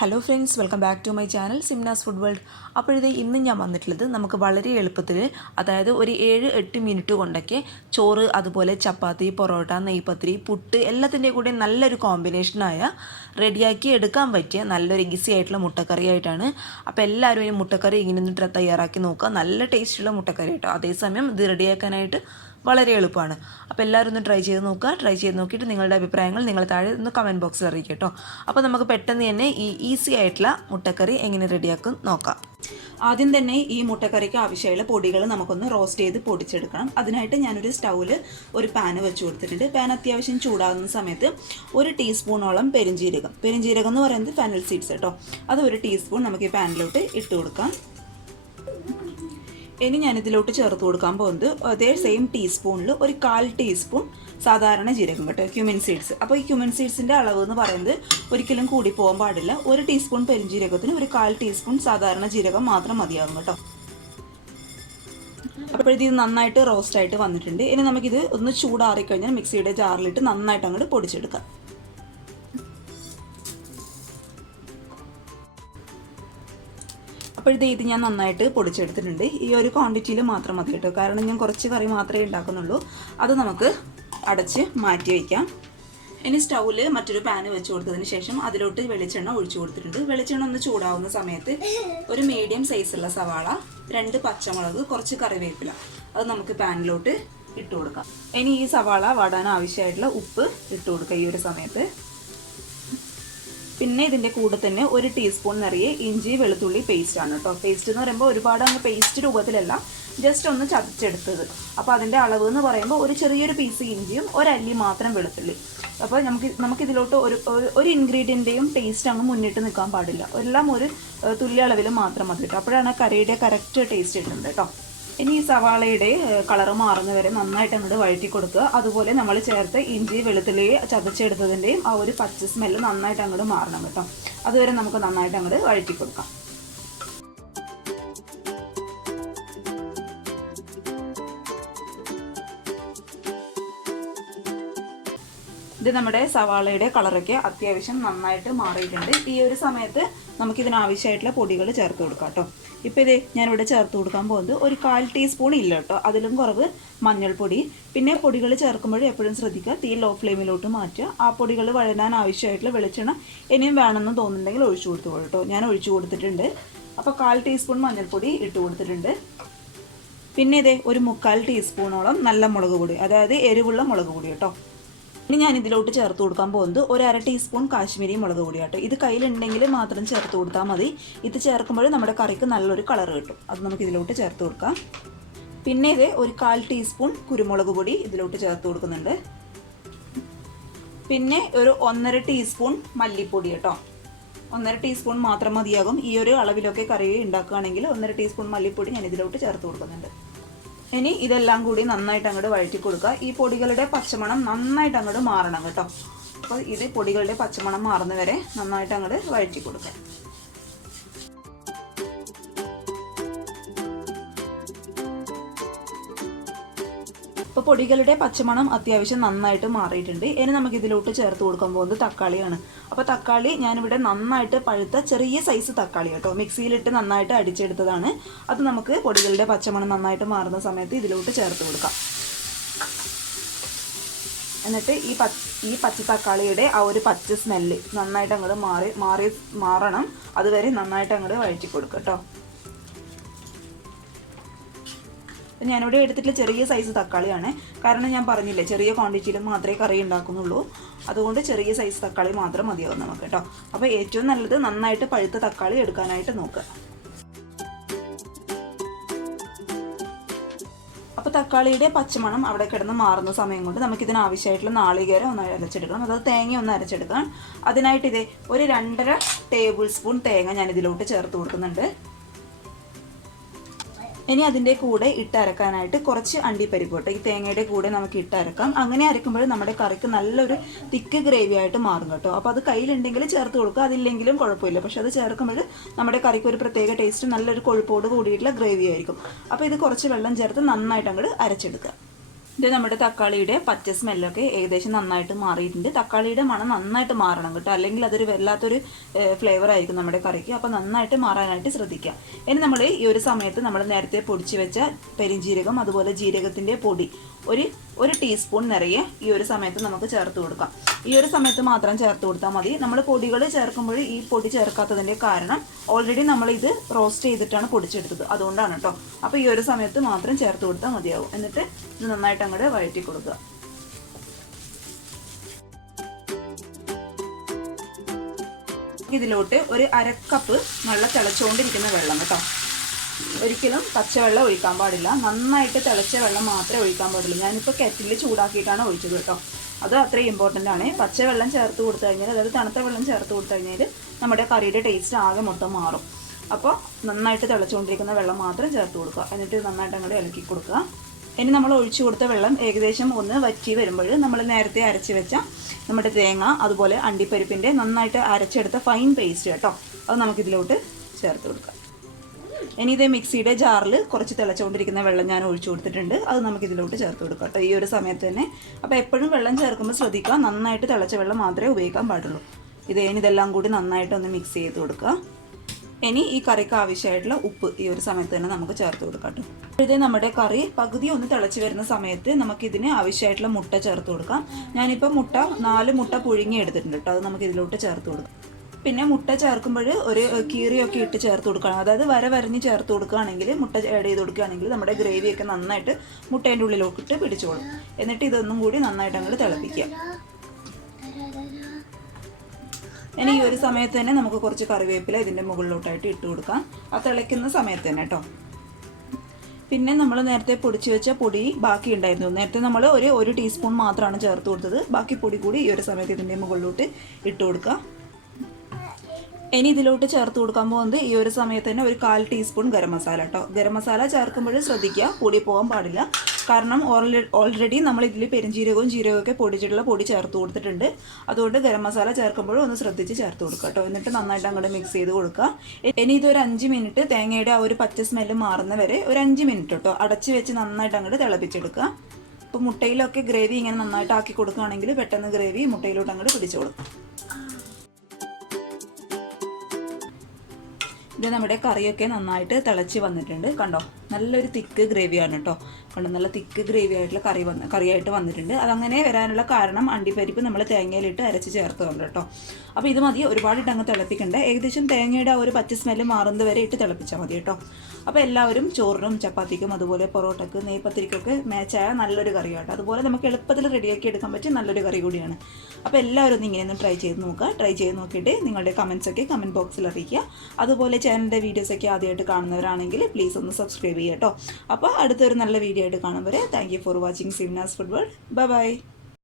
Hello friends, welcome back to my channel Simna's food world. അപ്പോഴത്തെ ഇന്ന് ഞാൻ വന്നിട്ടുള്ളത് നമുക്ക് വളരെ എളുപ്പത്തിൽ, അതായത് ഒരു 7-8 മിനിറ്റ് കൊണ്ടൊക്കെ ചോറ്, അതുപോലെ ചപ്പാത്തി, പൊറോട്ട, നെയ്പത്തിരി, പുട്ട് എല്ലാത്തിൻ്റെ കൂടെ നല്ലൊരു കോമ്പിനേഷനായ റെഡിയാക്കി എടുക്കാൻ പറ്റിയ നല്ലൊരു ഈസി ആയിട്ടുള്ള മുട്ടക്കറി ആയിട്ടാണ്. അപ്പോൾ എല്ലാവരും ഈ മുട്ടക്കറി ഇങ്ങനെ ഒന്ന് തയ്യാറാക്കി നോക്കുക. നല്ല ടേസ്റ്റുള്ള മുട്ടക്കറി കേട്ടോ. അതേസമയം ഇത് റെഡിയാക്കാനായിട്ട് വളരെ എളുപ്പമാണ്. അപ്പോൾ എല്ലാവരും ഒന്ന് ട്രൈ ചെയ്ത് നോക്കുക. ട്രൈ ചെയ്ത് നോക്കിയിട്ട് നിങ്ങളുടെ അഭിപ്രായങ്ങൾ നിങ്ങൾ താഴെ ഒന്ന് കമൻറ്റ് ബോക്സിൽ അറിയിക്കുക കേട്ടോ. അപ്പോൾ നമുക്ക് പെട്ടെന്ന് തന്നെ ഈ ഈസി ആയിട്ടുള്ള മുട്ടക്കറി എങ്ങനെ റെഡിയാക്കും നോക്കാം. ആദ്യം തന്നെ ഈ മുട്ടക്കറിക്ക് ആവശ്യമുള്ള പൊടികൾ നമുക്കൊന്ന് റോസ്റ്റ് ചെയ്ത് പൊടിച്ചെടുക്കണം. അതിനായിട്ട് ഞാനൊരു സ്റ്റൗവിൽ ഒരു പാന് വെച്ച് കൊടുത്തിട്ടുണ്ട്. പാൻ അത്യാവശ്യം ചൂടാകുന്ന സമയത്ത് 1 ടീസ്പൂണോളം പെരിഞ്ജീരകം എന്ന് പറയുന്നത് ഫെനൽ സീഡ്സ് കേട്ടോ, അത് 1 ടീസ്പൂൺ നമുക്ക് ഈ പാനിലോട്ട് ഇട്ട് കൊടുക്കാം. ഇനി ഞാനിതിലോട്ട് ചേർത്ത് കൊടുക്കാൻ പോകുന്നത് അതേ സെയിം ടീസ്പൂണിൽ ഒരു 1/4 ടീസ്പൂൺ സാധാരണ ജീരകം കേട്ടോ, ക്യുമിൻ സീഡ്സ്. അപ്പോൾ ഈ ക്യുമിൻ സീഡ്സിൻ്റെ അളവ് എന്ന് പറയുന്നത് ഒരിക്കലും കൂടി പോകാൻ പാടില്ല. 1 ടീസ്പൂൺ പെരിഞ്ജീരകത്തിന് 1/4 ടീസ്പൂൺ സാധാരണ ജീരകം മാത്രം മതിയാകും കേട്ടോ. അപ്പോഴത്തേക്ക് ഇത് നന്നായിട്ട് റോസ്റ്റായിട്ട് വന്നിട്ടുണ്ട്. ഇനി നമുക്കിത് ഒന്ന് ചൂടാറിക്കഴിഞ്ഞാൽ മിക്സിയുടെ ജാറിലിട്ട് നന്നായിട്ട് അങ്ങോട്ട് പൊടിച്ചെടുക്കാം. അപ്പോഴത്തെ ഇത് ഞാൻ നന്നായിട്ട് പൊടിച്ചെടുത്തിട്ടുണ്ട്. ഈ ഒരു ക്വാണ്ടിറ്റിയിൽ മാത്രം മതി കേട്ടോ, കാരണം ഞാൻ കുറച്ച് കറി മാത്രമേ ഉണ്ടാക്കുന്നുള്ളൂ. അത് നമുക്ക് അടച്ച് മാറ്റി വയ്ക്കാം. ഇനി സ്റ്റൗവിൽ മറ്റൊരു പാന് വെച്ച് കൊടുത്തതിന് ശേഷം അതിലോട്ട് വെളിച്ചെണ്ണ ഒഴിച്ചു കൊടുത്തിട്ടുണ്ട്. വെളിച്ചെണ്ണ ഒന്ന് ചൂടാവുന്ന സമയത്ത് ഒരു മീഡിയം സൈസുള്ള സവാള, 2 പച്ചമുളക്, കുറച്ച് കറിവേപ്പില, അത് നമുക്ക് പാനിലോട്ട് ഇട്ട് കൊടുക്കാം. ഇനി ഈ സവാള വാടാൻ ആവശ്യമായിട്ടുള്ള ഉപ്പ് ഇട്ട് കൊടുക്കുക ഈ ഒരു സമയത്ത്. പിന്നെ ഇതിൻ്റെ കൂടെ തന്നെ 1 ടീസ്പൂൺ നിറയെ ഇഞ്ചി വെളുത്തുള്ളി പേസ്റ്റ് ആണ് കേട്ടോ. പേസ്റ്റ് എന്ന് പറയുമ്പോൾ ഒരുപാട് അങ്ങ് പേസ്റ്റ് രൂപത്തിലല്ല, ജസ്റ്റ് ഒന്ന് ചതച്ചെടുത്തത്. അപ്പോൾ അതിൻ്റെ അളവ് എന്ന് പറയുമ്പോൾ ഒരു ചെറിയൊരു പീസ് ഇഞ്ചിയും 1 അല്ലി മാത്രം വെളുത്തുള്ളി. അപ്പോൾ നമുക്കിതിലോട്ട് ഒരു ഇൻഗ്രീഡിയൻ്റെയും ടേസ്റ്റ് അങ്ങ് മുന്നിട്ട് നിൽക്കാൻ പാടില്ല. എല്ലാം ഒരു തുല്യ അളവിൽ മാത്രം മതി കേട്ടോ, അപ്പോഴാണ് കറിയുടെ കറക്റ്റ് ടേസ്റ്റ് കിട്ടുന്നത് കേട്ടോ. ഇനി ഈ സവാളയുടെ കളറ് മാറുന്ന വരെ നന്നായിട്ട് അങ്ങോട്ട് വഴറ്റി കൊടുക്കുക. അതുപോലെ നമ്മൾ ചേർത്ത് ഇഞ്ചി വെളുത്തുള്ളി ചതച്ചെടുത്തതിൻ്റെയും ആ ഒരു പച്ച സ്മെല്ല് നന്നായിട്ട് അങ്ങോട്ട് മാറണം കേട്ടോ. അതുവരെ നമുക്ക് നന്നായിട്ട് അങ്ങോട്ട് വഴറ്റി കൊടുക്കാം. ഇത് നമ്മുടെ സവാളയുടെ കളറൊക്കെ അത്യാവശ്യം നന്നായിട്ട് മാറിയിട്ടുണ്ട്. ഈ ഒരു സമയത്ത് നമുക്കിതിനാവശ്യമായിട്ടുള്ള പൊടികൾ ചേർത്ത് കൊടുക്കാം കേട്ടോ. ഇപ്പോൾ ഇതേ ഞാനിവിടെ ചേർത്ത് കൊടുക്കാൻ പോകുന്നത് ഒരു 1/4 ടീസ്പൂൺ ഇല്ല കേട്ടോ, അതിലും കുറവ് മഞ്ഞൾപ്പൊടി. പിന്നെ പൊടികൾ ചേർക്കുമ്പോൾ എപ്പോഴും ശ്രദ്ധിക്കുക, തീ ലോ ഫ്ലെയിമിലോട്ട് മാറ്റുക. ആ പൊടികൾ വഴരാൻ ആവശ്യമായിട്ടുള്ള വെളിച്ചെണ്ണ ഇനിയും വേണമെന്ന് തോന്നുന്നുണ്ടെങ്കിൽ ഒഴിച്ചു കൊടുത്തോളൂ കേട്ടോ. ഞാൻ ഒഴിച്ചു കൊടുത്തിട്ടുണ്ട്. അപ്പോൾ 1/4 ടീസ്പൂൺ മഞ്ഞൾപ്പൊടി ഇട്ട് കൊടുത്തിട്ടുണ്ട്. പിന്നെ ഇതേ ഒരു 3/4 ടീസ്പൂണോളം നല്ല മുളക് പൊടി, അതായത് എരിവുള്ള മുളക് പൊടി കേട്ടോ. ഇനി ഞാൻ ഇതിലോട്ട് ചേർത്ത് കൊടുക്കാൻ പോകുന്നത് 1/2 ടീസ്പൂൺ കാശ്മീരി മുളക് പൊടി കേട്ടോ. ഇത് കയ്യിലുണ്ടെങ്കിൽ മാത്രം ചേർത്ത് കൊടുത്താൽ മതി. ഇത് ചേർക്കുമ്പോൾ നമ്മുടെ കറിക്ക് നല്ലൊരു കളർ കിട്ടും. അത് നമുക്ക് ഇതിലോട്ട് ചേർത്ത് കൊടുക്കാം. പിന്നെ ഇത് ഒരു 1/4 ടീസ്പൂൺ കുരുമുളക് പൊടി ഇതിലോട്ട് ചേർത്ത് കൊടുക്കുന്നുണ്ട്. പിന്നെ ഒരു 1.5 ടീസ്പൂൺ മല്ലിപ്പൊടി കേട്ടോ. 1.5 ടീസ്പൂൺ മാത്രം മതിയാകും. ഈ ഒരു അളവിലൊക്കെ കറി ഉണ്ടാക്കുകയാണെങ്കിൽ 1.5 ടീസ്പൂൺ മല്ലിപ്പൊടി ഞാൻ ഇതിലോട്ട് ചേർത്ത് കൊടുക്കുന്നുണ്ട്. ഇനി ഇതെല്ലാം കൂടി നന്നായിട്ട് അങ്ങോട്ട് വഴറ്റി കൊടുക്കുക. ഈ പൊടികളുടെ പച്ചമണം നന്നായിട്ട് അങ്ങോട്ട് മാറണം കേട്ടോ. അപ്പോൾ ഇത് പൊടികളുടെ പച്ചമണം മാറുന്നവരെ നന്നായിട്ട് അങ്ങോട്ട് വഴറ്റി കൊടുക്കുക. അപ്പോൾ പൊടികളുടെ പച്ചമണം അത്യാവശ്യം നന്നായിട്ട് മാറിയിട്ടുണ്ട്. ഇനി നമുക്ക് ഇതിലോട്ട് ചേർത്ത് കൊടുക്കാൻ പോകുന്നത് തക്കാളിയാണ്. അപ്പോൾ തക്കാളി ഞാനിവിടെ നന്നായിട്ട് പഴുത്ത ചെറിയ സൈസ് തക്കാളി കേട്ടോ, മിക്സിയിലിട്ട് നന്നായിട്ട് അടിച്ചെടുത്തതാണ്. അത് നമുക്ക് പൊടികളുടെ പച്ചമണം നന്നായിട്ട് മാറുന്ന സമയത്ത് ഇതിലോട്ട് ചേർത്ത് കൊടുക്കാം. എന്നിട്ട് ഈ പച്ച തക്കാളിയുടെ ആ ഒരു പച്ച സ്മെല്ല് നന്നായിട്ട് അങ്ങോട്ട് മാറണം. അതുവരെ നന്നായിട്ട് അങ്ങോട്ട് വഴറ്റി കൊടുക്കുക കേട്ടോ. ഞാനിവിടെ എടുത്തിട്ടുള്ള ചെറിയ സൈസ് തക്കാളിയാണ്, കാരണം ഞാൻ പറഞ്ഞില്ലേ ചെറിയ ക്വാണ്ടിറ്റിയിൽ മാത്രമേ കറി ഉണ്ടാക്കുന്നുള്ളൂ. അതുകൊണ്ട് ചെറിയ സൈസ് തക്കാളി മാത്രം മതിയാവും നമുക്ക് കേട്ടോ. അപ്പോൾ ഏറ്റവും നല്ലത് നന്നായിട്ട് പഴുത്ത തക്കാളി എടുക്കാനായിട്ട് നോക്കുക. അപ്പോൾ തക്കാളിയുടെ പച്ചമണം അവിടെ കിടന്ന് മാറുന്ന സമയം കൊണ്ട് നമുക്കിതിനാവശ്യമായിട്ടുള്ള നാളികേരം ഒന്ന് അരച്ചെടുക്കണം, അതായത് തേങ്ങ ഒന്ന് അരച്ചെടുക്കണം. അതിനായിട്ട് ഇതേ ഒരു 2.5 ടേബിൾ സ്പൂൺ തേങ്ങ ഞാൻ ഇതിലോട്ട് ചേർത്ത് കൊടുക്കുന്നുണ്ട്. ഇനി അതിൻ്റെ കൂടെ ഇട്ടരക്കാനായിട്ട് കുറച്ച് അണ്ടിപ്പരിപ്പ് കേട്ടോ. ഈ തേങ്ങയുടെ കൂടെ നമുക്ക് ഇട്ടരക്കാം. അങ്ങനെ അരക്കുമ്പോൾ നമ്മുടെ കറിക്ക് നല്ലൊരു തിക്ക് ഗ്രേവി ആയിട്ട് മാറും കേട്ടോ. അപ്പോൾ അത് കയ്യിലുണ്ടെങ്കിൽ ചേർത്ത് കൊടുക്കുക, അതില്ലെങ്കിലും കുഴപ്പമില്ല. പക്ഷെ അത് ചേർക്കുമ്പോൾ നമ്മുടെ കറിക്ക് ഒരു പ്രത്യേക ടേസ്റ്റ്, നല്ലൊരു കൊഴുപ്പോട് കൂടിയിട്ടുള്ള ഗ്രേവി ആയിരിക്കും. അപ്പോൾ ഇത് കുറച്ച് വെള്ളം ചേർത്ത് നന്നായിട്ട് അങ്ങോട്ട് അരച്ചെടുക്കുക. ഇത് നമ്മുടെ തക്കാളിയുടെ പച്ച സ്മെല്ലൊക്കെ ഏകദേശം നന്നായിട്ട് മാറിയിട്ടുണ്ട്. തക്കാളിയുടെ മണം നന്നായിട്ട് മാറണം കേട്ടോ, അല്ലെങ്കിൽ അതൊരു വല്ലാത്തൊരു ഫ്ലേവർ ആയിരിക്കും നമ്മുടെ കറിക്ക്. അപ്പോൾ നന്നായിട്ട് മാറാനായിട്ട് ശ്രദ്ധിക്കുക. ഇനി നമ്മൾ ഈ ഒരു സമയത്ത് നമ്മൾ നേരത്തെ പൊടിച്ച് വെച്ച പെരിഞ്ജീരകം അതുപോലെ ജീരകത്തിൻ്റെ പൊടി ഒരു ടീസ്പൂൺ നിറയെ ഈ ഒരു സമയത്ത് നമുക്ക് ചേർത്ത് കൊടുക്കാം. ഈ ഒരു സമയത്ത് മാത്രം ചേർത്ത് കൊടുത്താൽ മതി. നമ്മൾ പൊടികൾ ചേർക്കുമ്പോൾ ഈ പൊടി ചേർക്കാത്തതിൻ്റെ കാരണം ഓൾറെഡി നമ്മളിത് റോസ്റ്റ് ചെയ്തിട്ടാണ് പൊടിച്ചെടുത്തത്, അതുകൊണ്ടാണ് കേട്ടോ. അപ്പോൾ ഈ ഒരു സമയത്ത് മാത്രം ചേർത്ത് കൊടുത്താൽ മതിയാവും. എന്നിട്ട് ഇത് നന്നായിട്ട് അങ്ങോട്ട് വഴറ്റി കൊടുക്കുക. ഇതിലോട്ട് ഒരു അരക്കപ്പ് നല്ല തിളച്ചുകൊണ്ടിരിക്കുന്ന വെള്ളം കേട്ടോ. ഒരിക്കലും പച്ചവെള്ളം ഒഴിക്കാൻ പാടില്ല, നന്നായിട്ട് തിളച്ച വെള്ളം മാത്രമേ ഒഴിക്കാൻ പാടുള്ളൂ. ഞാനിപ്പോൾ കെറ്റിൽ ചൂടാക്കിയിട്ടാണ് ഒഴിച്ചത് കേട്ടോ. അത് അത്രയും ഇമ്പോർട്ടൻ്റ് ആണ്. പച്ചവെള്ളം ചേർത്ത് കൊടുത്തു കഴിഞ്ഞാൽ, അതായത് തണുത്ത വെള്ളം ചേർത്ത് കൊടുത്തു കഴിഞ്ഞാൽ നമ്മുടെ കറിയുടെ ടേസ്റ്റ് ആകെ മൊത്തം മാറും. അപ്പോൾ നന്നായിട്ട് തിളച്ചുകൊണ്ടിരിക്കുന്ന വെള്ളം മാത്രം ചേർത്ത് കൊടുക്കുക. എന്നിട്ട് നന്നായിട്ട് അങ്ങോട്ട് ഇളക്കി കൊടുക്കുക. ഇനി നമ്മൾ ഒഴിച്ചു കൊടുത്ത വെള്ളം ഏകദേശം ഒന്ന് വറ്റി വരുമ്പോൾ നമ്മൾ നേരത്തെ അരച്ച് വെച്ച നമ്മുടെ തേങ്ങ അതുപോലെ അണ്ടിപ്പരിപ്പിൻ്റെ നന്നായിട്ട് അരച്ചെടുത്ത ഫൈൻ പേസ്റ്റ് കേട്ടോ, അത് നമുക്കിതിലോട്ട് ചേർത്ത് കൊടുക്കാം. ഇനി ഇതേ മിക്സിയുടെ ജാറിൽ കുറച്ച് തിളച്ചുകൊണ്ടിരിക്കുന്ന വെള്ളം ഞാൻ ഒഴിച്ചു കൊടുത്തിട്ടുണ്ട്, അത് നമുക്കിതിലോട്ട് ചേർത്ത് കൊടുക്കാം കേട്ടോ ഈ ഒരു സമയത്ത് തന്നെ. അപ്പോൾ എപ്പോഴും വെള്ളം ചേർക്കുമ്പോൾ ശ്രദ്ധിക്കുക, നന്നായിട്ട് തിളച്ച വെള്ളം മാത്രമേ ഉപയോഗിക്കാൻ പാടുള്ളൂ. ഇതെല്ലാം കൂടി നന്നായിട്ടൊന്ന് മിക്സ് ചെയ്ത് കൊടുക്കുക. ഇനി ഈ കറിക്ക് ആവശ്യമായിട്ടുള്ള ഉപ്പ് ഈ ഒരു സമയത്ത് തന്നെ നമുക്ക് ചേർത്ത് കൊടുക്കാം കേട്ടോ. ഇതേ നമ്മുടെ കറി പകുതി ഒന്ന് തിളച്ച് വരുന്ന സമയത്ത് നമുക്കിതിന് ആവശ്യമായിട്ടുള്ള മുട്ട ചേർത്ത് കൊടുക്കാം. ഞാനിപ്പോൾ 4 മുട്ട പുഴുങ്ങി എടുത്തിട്ടുണ്ട് കേട്ടോ, അത് നമുക്ക് ഇതിലോട്ട് ചേർത്ത് കൊടുക്കാം. പിന്നെ മുട്ട ചേർക്കുമ്പോൾ ഒരു കീറിയൊക്കെ ഇട്ട് ചേർത്ത് കൊടുക്കണം, അതായത് വരഞ്ഞ് ചേർത്ത് കൊടുക്കുകയാണെങ്കിൽ, മുട്ട ആഡ് ചെയ്ത് കൊടുക്കുകയാണെങ്കിൽ നമ്മുടെ ഗ്രേവിയൊക്കെ നന്നായിട്ട് മുട്ടേൻ്റെ ഉള്ളിലോട്ട് പിടിച്ചോളും. എന്നിട്ട് ഇതൊന്നും കൂടി നന്നായിട്ട് അങ്ങോട്ട് തിളപ്പിക്കുക. ഇനി ഈ ഒരു സമയത്ത് തന്നെ നമുക്ക് കുറച്ച് കറിവേപ്പില ഇതിൻ്റെ മുകളിലോട്ടായിട്ട് ഇട്ട് കൊടുക്കാം, ആ തിളയ്ക്കുന്ന സമയത്ത് തന്നെ കേട്ടോ. പിന്നെ നമ്മൾ നേരത്തെ പൊടിച്ച് വെച്ച പൊടി ബാക്കി ഉണ്ടായിരുന്നു. നേരത്തെ നമ്മൾ ഒരു ടീസ്പൂൺ മാത്രമാണ് ചേർത്ത് കൊടുത്തത്, ബാക്കി പൊടി കൂടി ഈ ഒരു സമയത്ത് ഇതിൻ്റെ മുകളിലോട്ട് ഇട്ട് കൊടുക്കുക. ഇനി ഇതിലോട്ട് ചേർത്ത് കൊടുക്കാൻ പോകുന്നത് ഈ ഒരു സമയത്ത് തന്നെ ഒരു 1/4 ടീസ്പൂൺ ഗരം മസാല കേട്ടോ. ഗരം മസാല ചേർക്കുമ്പോൾ ശ്രദ്ധിക്കുക, പൊടി പോകാൻ പാടില്ല. കാരണം ഓൾറെഡി നമ്മൾ ഇതിൽ പെരിഞ്ജീരകവും ജീരകമൊക്കെ പൊടിച്ചിട്ടുള്ള പൊടി ചേർത്ത് കൊടുത്തിട്ടുണ്ട്. അതുകൊണ്ട് ഗരം മസാല ചേർക്കുമ്പോഴും ഒന്ന് ശ്രദ്ധിച്ച് ചേർത്ത് കൊടുക്കുക കേട്ടോ. എന്നിട്ട് നന്നായിട്ട് അങ്ങോട്ട് മിക്സ് ചെയ്ത് കൊടുക്കുക. ഇനി ഇതൊരു 5 മിനിറ്റ് തേങ്ങയുടെ ആ ഒരു പച്ച സ്മെല്ല് മാറുന്ന വരെ ഒരു 5 മിനിറ്റ് കേട്ടോ അടച്ച് വെച്ച് നന്നായിട്ട് അങ്ങോട്ട് തിളപ്പിച്ചെടുക്കുക. ഇപ്പോൾ മുട്ടയിലൊക്കെ ഗ്രേവി ഇങ്ങനെ നന്നായിട്ട് ആക്കി കൊടുക്കുകയാണെങ്കിൽ പെട്ടെന്ന് ഗ്രേവി മുട്ടയിലോട്ട് അങ്ങോട്ട് പിടിച്ചോളും. ഇത് നമ്മുടെ കറിയൊക്കെ നന്നായിട്ട് തിളച്ച് വന്നിട്ടുണ്ട് കണ്ടോ, നല്ലൊരു തിക്ക് ഗ്രേവിയാണ് കേട്ടോ. കണ്ടോ, നല്ല തിക്ക് ഗ്രേവി ആയിട്ടുള്ള കറിയായിട്ട് വന്നിട്ടുണ്ട്. അതങ്ങനെ വരാനുള്ള കാരണം അണ്ടിപ്പരിപ്പ് നമ്മൾ തേങ്ങയിലിട്ട് അരച്ച് ചേർത്തതുണ്ട് കേട്ടോ. അപ്പോൾ ഇത് മതി, ഒരുപാടിട്ട് അങ്ങ് തിളപ്പിക്കണ്ട. ഏകദേശം തേങ്ങയുടെ ആ ഒരു പച്ച സ്മെല്ല് മാറുന്നത് വരെ ഇട്ട് തിളപ്പിച്ചാൽ മതി കേട്ടോ. അപ്പോൾ എല്ലാവരും ചോറിനും ചപ്പാത്തിക്കും അതുപോലെ പൊറോട്ടയ്ക്ക് നെയ്പത്തിരിക്കൊക്കെ മാച്ചായ നല്ലൊരു കറിയാട്ടോ. അതുപോലെ നമുക്ക് എളുപ്പത്തിൽ റെഡിയാക്കി എടുക്കാൻ പറ്റിയ നല്ലൊരു കറി കൂടിയാണ്. അപ്പോൾ എല്ലാവരും ഒന്ന് ഇങ്ങനെയൊന്ന് ട്രൈ ചെയ്ത് നോക്കുക. ട്രൈ ചെയ്ത് നോക്കിയിട്ട് നിങ്ങളുടെ കമൻസൊക്കെ കമൻറ്റ് ബോക്സിൽ അറിയിക്കുക. അതുപോലെ ചാനലിൻ്റെ വീഡിയോസൊക്കെ ആദ്യമായിട്ട് കാണുന്നവരാണെങ്കിൽ പ്ലീസ് ഒന്ന് സബ്സ്ക്രൈബ് ചെയ്യുക കേട്ടോ. അപ്പോൾ അടുത്തൊരു നല്ല വീഡിയോ ആയിട്ട് കാണും വരെ thank you for watching സിംനാസ് food world. Bye bye.